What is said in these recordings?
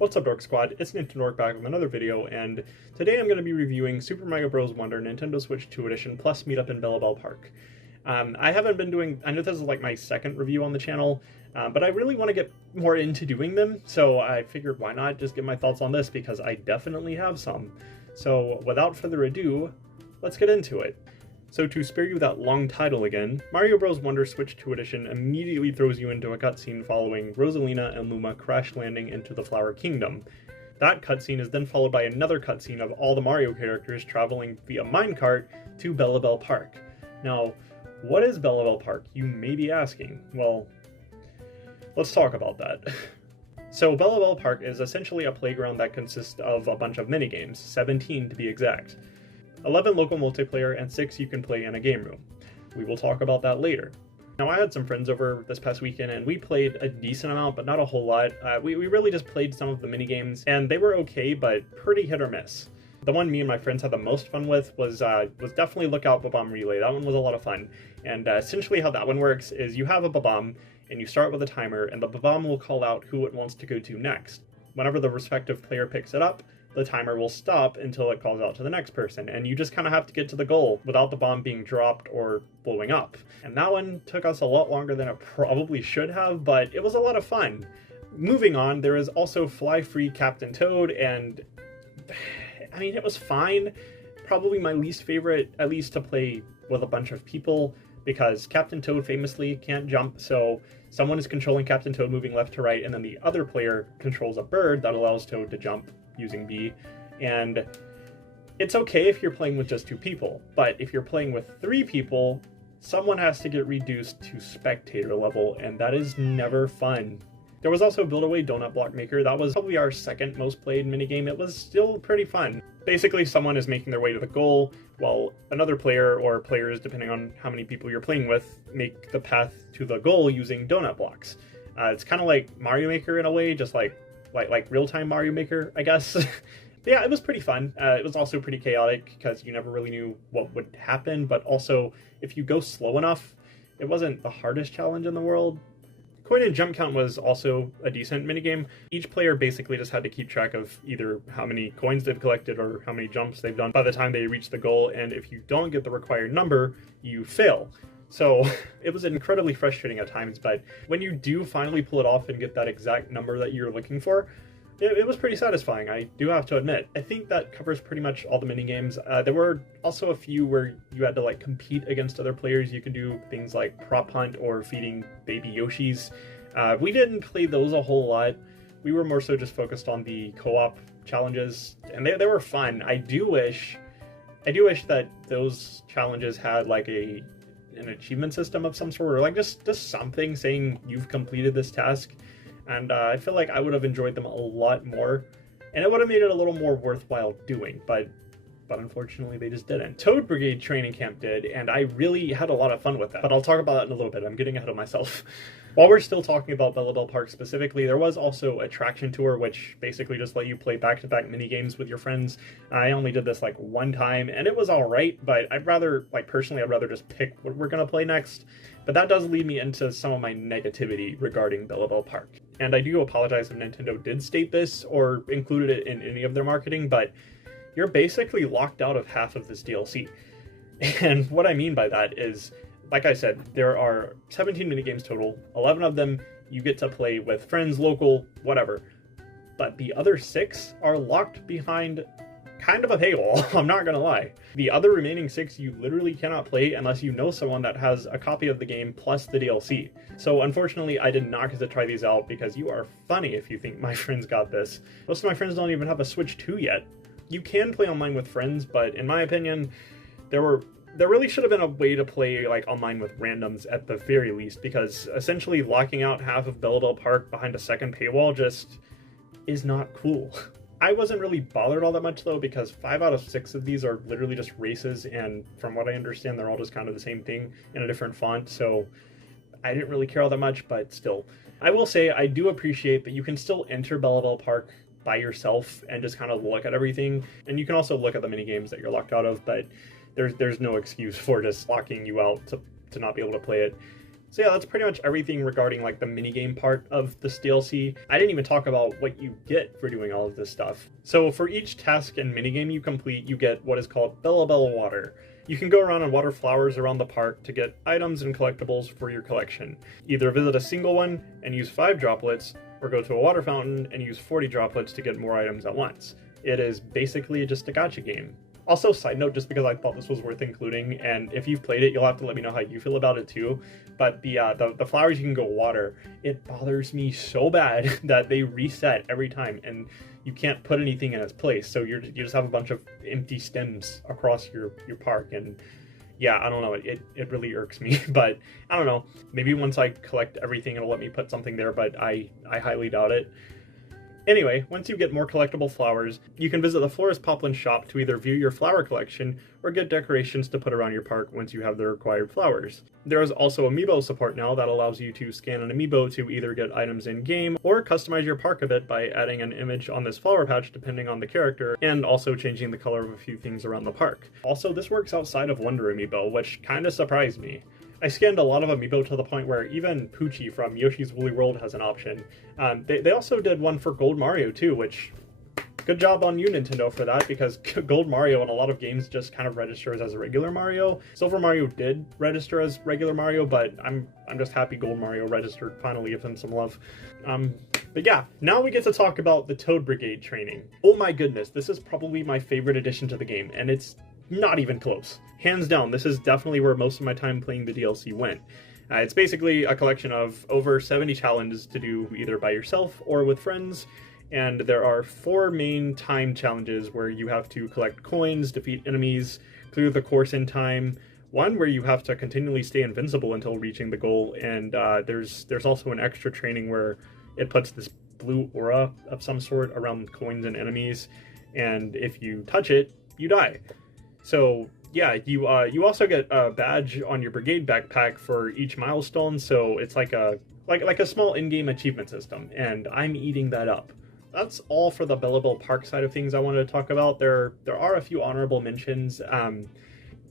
What's up, Dork Squad? It's Nintendork back with another video, and today I'm going to be reviewing Super Mario Bros. Wonder Nintendo Switch 2 Edition plus Meetup in Bellabel Park. I haven't been doing, I know this is like my second review on the channel, but I really want to get more into doing them, so I figured why not just get my thoughts on this, because I definitely have some. So without further ado, let's get into it. So to spare you that long title again, Mario Bros. Wonder Switch 2 Edition immediately throws you into a cutscene following Rosalina and Luma crash landing into the Flower Kingdom. That cutscene is then followed by another cutscene of all the Mario characters traveling via minecart to Bellabel Park. Now, what is Bellabel Park, you may be asking? Well, let's talk about that. So Bellabel Park is essentially a playground that consists of a bunch of minigames, 17 to be exact. 11 local multiplayer, and 6 you can play in a game room. We will talk about that later. Now, I had some friends over this past weekend, and we played a decent amount, but not a whole lot. We really just played some of the minigames, and they were okay, but pretty hit or miss. The one me and my friends had the most fun with was definitely Lookout Bob-omb Relay. That one was a lot of fun. And essentially how that one works is you have a Bob-omb, and you start with a timer, and the Bob-omb will call out who it wants to go to next. Whenever the respective player picks it up, the timer will stop until it calls out to the next person, and you just kind of have to get to the goal without the bomb being dropped or blowing up. And that one took us a lot longer than it probably should have, but it was a lot of fun. Moving on, there is also Fly Free Captain Toad, and I mean, it was fine. Probably my least favorite, at least to play with a bunch of people, because Captain Toad famously can't jump, so someone is controlling Captain Toad moving left to right, and then the other player controls a bird that allows Toad to jump using B. And it's okay if you're playing with just 2 people, but if you're playing with 3 people, someone has to get reduced to spectator level, and that is never fun. There was also Build-A-Way Donut Block Maker. That was probably our second most played minigame. It was still pretty fun. Basically, someone is making their way to the goal, while another player, or players, depending on how many people you're playing with, make the path to the goal using donut blocks. It's kind of like Mario Maker in a way, just like real-time Mario Maker, I guess. But yeah, it was pretty fun. It was also pretty chaotic, because you never really knew what would happen, but also, if you go slow enough, it wasn't the hardest challenge in the world. Coin and jump count was also a decent minigame. Each player basically just had to keep track of either how many coins they've collected or how many jumps they've done by the time they reach the goal, and if you don't get the required number, you fail. So it was incredibly frustrating at times, but when you do finally pull it off and get that exact number that you're looking for, it was pretty satisfying, I do have to admit. I think that covers pretty much all the minigames. There were also a few where you had to like compete against other players. You could do things like prop hunt or feeding baby Yoshis. We didn't play those a whole lot. We were more so just focused on the co-op challenges, and they were fun. I do wish that those challenges had like an achievement system of some sort, or like just something saying you've completed this task. And I feel like I would have enjoyed them a lot more, and it would have made it a little more worthwhile doing, but unfortunately they just didn't. Toad Brigade Training Camp did, and I really had a lot of fun with that, but I'll talk about that in a little bit. I'm getting ahead of myself. While we're still talking about Bellabel Park specifically, there was also Attraction Tour, which basically just let you play back-to-back mini-games with your friends. I only did this like one time, and it was alright, but personally, I'd rather just pick what we're gonna play next. But that does lead me into some of my negativity regarding Bellabel Park. And I do apologize if Nintendo did state this or included it in any of their marketing, but you're basically locked out of half of this DLC. And what I mean by that is, like I said, there are 17 minigames total. 11 of them you get to play with friends, local, whatever. But the other 6 are locked behind kind of a paywall, I'm not gonna lie. The other remaining 6 you literally cannot play unless you know someone that has a copy of the game plus the DLC. So unfortunately, I did not get to try these out, because you are funny if you think my friends got this. Most of my friends don't even have a Switch 2 yet. You can play online with friends, but in my opinion, there really should have been a way to play like online with randoms at the very least, because essentially locking out half of Bellabel Park behind a second paywall just is not cool. I wasn't really bothered all that much though, because 5 out of 6 of these are literally just races, and from what I understand, they're all just kind of the same thing in a different font, so I didn't really care all that much, but still. I will say I do appreciate that you can still enter Bellabel Park by yourself and just kind of look at everything, and you can also look at the minigames that you're locked out of, but there's no excuse for just locking you out to not be able to play it. So yeah, that's pretty much everything regarding like the minigame part of this DLC. I didn't even talk about what you get for doing all of this stuff. So for each task and minigame you complete, you get what is called Bellabel water. You can go around and water flowers around the park to get items and collectibles for your collection. Either visit a single one and use 5 droplets, or go to a water fountain and use 40 droplets to get more items at once. It is basically just a gacha game. Also, side note, just because I thought this was worth including, and if you've played it, you'll have to let me know how you feel about it too, but the flowers you can go water, it bothers me so bad that they reset every time, and you can't put anything in its place, so you just have a bunch of empty stems across your park, and yeah, I don't know, it really irks me, but I don't know, maybe once I collect everything it'll let me put something there, but I highly doubt it. Anyway, once you get more collectible flowers, you can visit the Florist Poplin shop to either view your flower collection or get decorations to put around your park once you have the required flowers. There is also amiibo support now that allows you to scan an amiibo to either get items in-game or customize your park a bit by adding an image on this flower patch depending on the character, and also changing the color of a few things around the park. Also, this works outside of Wonder Amiibo, which kinda surprised me. I scanned a lot of amiibo to the point where even Poochie from Yoshi's Woolly World has an option. They also did one for Gold Mario too, which, good job on you, Nintendo, for that, because Gold Mario in a lot of games just kind of registers as a regular Mario. Silver Mario did register as regular Mario, but I'm just happy Gold Mario registered, finally give him some love. But yeah, now we get to talk about the Toad Brigade training. Oh my goodness, this is probably my favorite addition to the game, and it's not even close. Hands down, this is definitely where most of my time playing the DLC went. It's basically a collection of over 70 challenges to do either by yourself or with friends, and there are 4 main time challenges where you have to collect coins, defeat enemies, clear the course in time, one where you have to continually stay invincible until reaching the goal, and there's also an extra training where it puts this blue aura of some sort around coins and enemies, and if you touch it, you die. So yeah, you also get a badge on your brigade backpack for each milestone, so it's like a small in-game achievement system, and I'm eating that up. That's all for the Bellabel Park side of things I wanted to talk about. There are a few honorable mentions,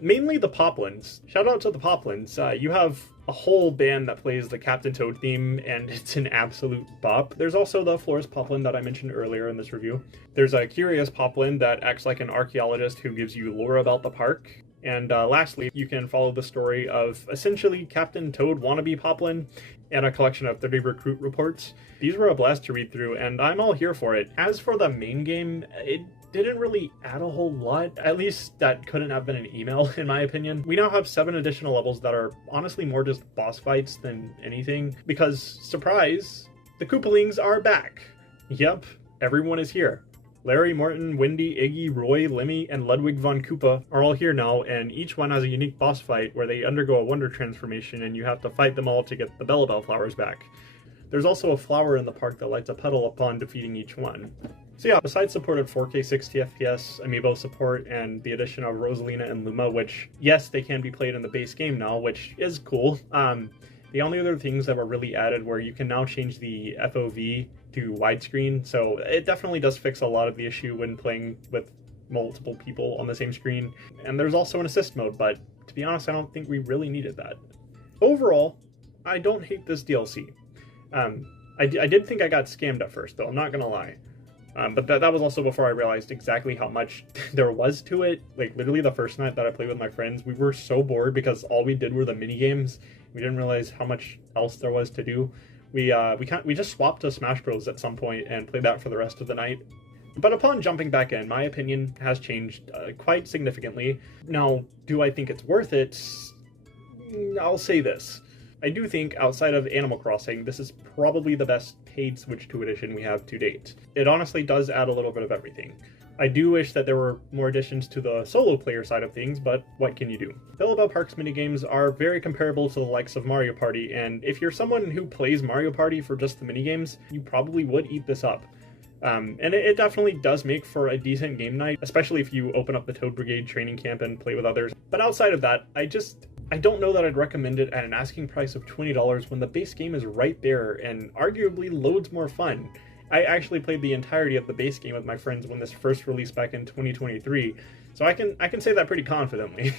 mainly the Poplins. Shout out to the Poplins. You have a whole band that plays the Captain Toad theme, and it's an absolute bop. There's also the Florist Poplin that I mentioned earlier in this review. There's a Curious Poplin that acts like an archaeologist who gives you lore about the park. And lastly, you can follow the story of essentially Captain Toad wannabe Poplin and a collection of 30 recruit reports. These were a blast to read through, and I'm all here for it. As for the main game, it didn't really add a whole lot. At least that couldn't have been an email, in my opinion. We now have 7 additional levels that are honestly more just boss fights than anything, because, surprise, the Koopalings are back. Yep, everyone is here. Larry, Morton, Wendy, Iggy, Roy, Lemmy, and Ludwig von Koopa are all here now, and each one has a unique boss fight where they undergo a wonder transformation and you have to fight them all to get the Bellabel flowers back. There's also a flower in the park that lights a petal upon defeating each one. So yeah, besides supported 4K 60 FPS, amiibo support, and the addition of Rosalina and Luma, which, yes, they can be played in the base game now, which is cool. The only other things that were really added were you can now change the FOV to widescreen, so it definitely does fix a lot of the issue when playing with multiple people on the same screen. And there's also an assist mode, but to be honest, I don't think we really needed that. Overall, I don't hate this DLC. I did think I got scammed at first, though, I'm not gonna lie. But that was also before I realized exactly how much there was to it. Like, literally the first night that I played with my friends, we were so bored because all we did were the mini-games. We didn't realize how much else there was to do. We just swapped to Smash Bros at some point and played that for the rest of the night. But upon jumping back in, my opinion has changed quite significantly. Now, do I think it's worth it? I'll say this. I do think, outside of Animal Crossing, this is probably the best paid Switch 2 edition we have to date. It honestly does add a little bit of everything. I do wish that there were more additions to the solo player side of things, but what can you do? Bellabel Park's minigames are very comparable to the likes of Mario Party, and if you're someone who plays Mario Party for just the minigames, you probably would eat this up. And it definitely does make for a decent game night, especially if you open up the Toad Brigade training camp and play with others. But outside of that, I don't know that I'd recommend it at an asking price of $20 when the base game is right there and arguably loads more fun. I actually played the entirety of the base game with my friends when this first released back in 2023, so I can say that pretty confidently.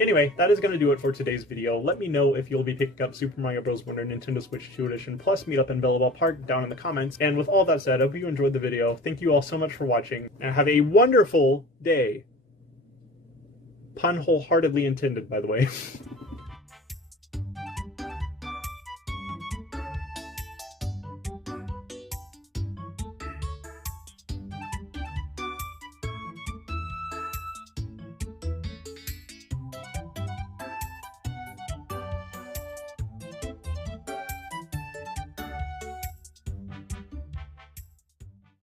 Anyway, that is going to do it for today's video. Let me know if you'll be picking up Super Mario Bros. Wonder Nintendo Switch 2 Edition Plus Meetup in Bellabel Park down in the comments. And with all that said, I hope you enjoyed the video. Thank you all so much for watching, and have a wonderful day. Pun wholeheartedly intended, by the way.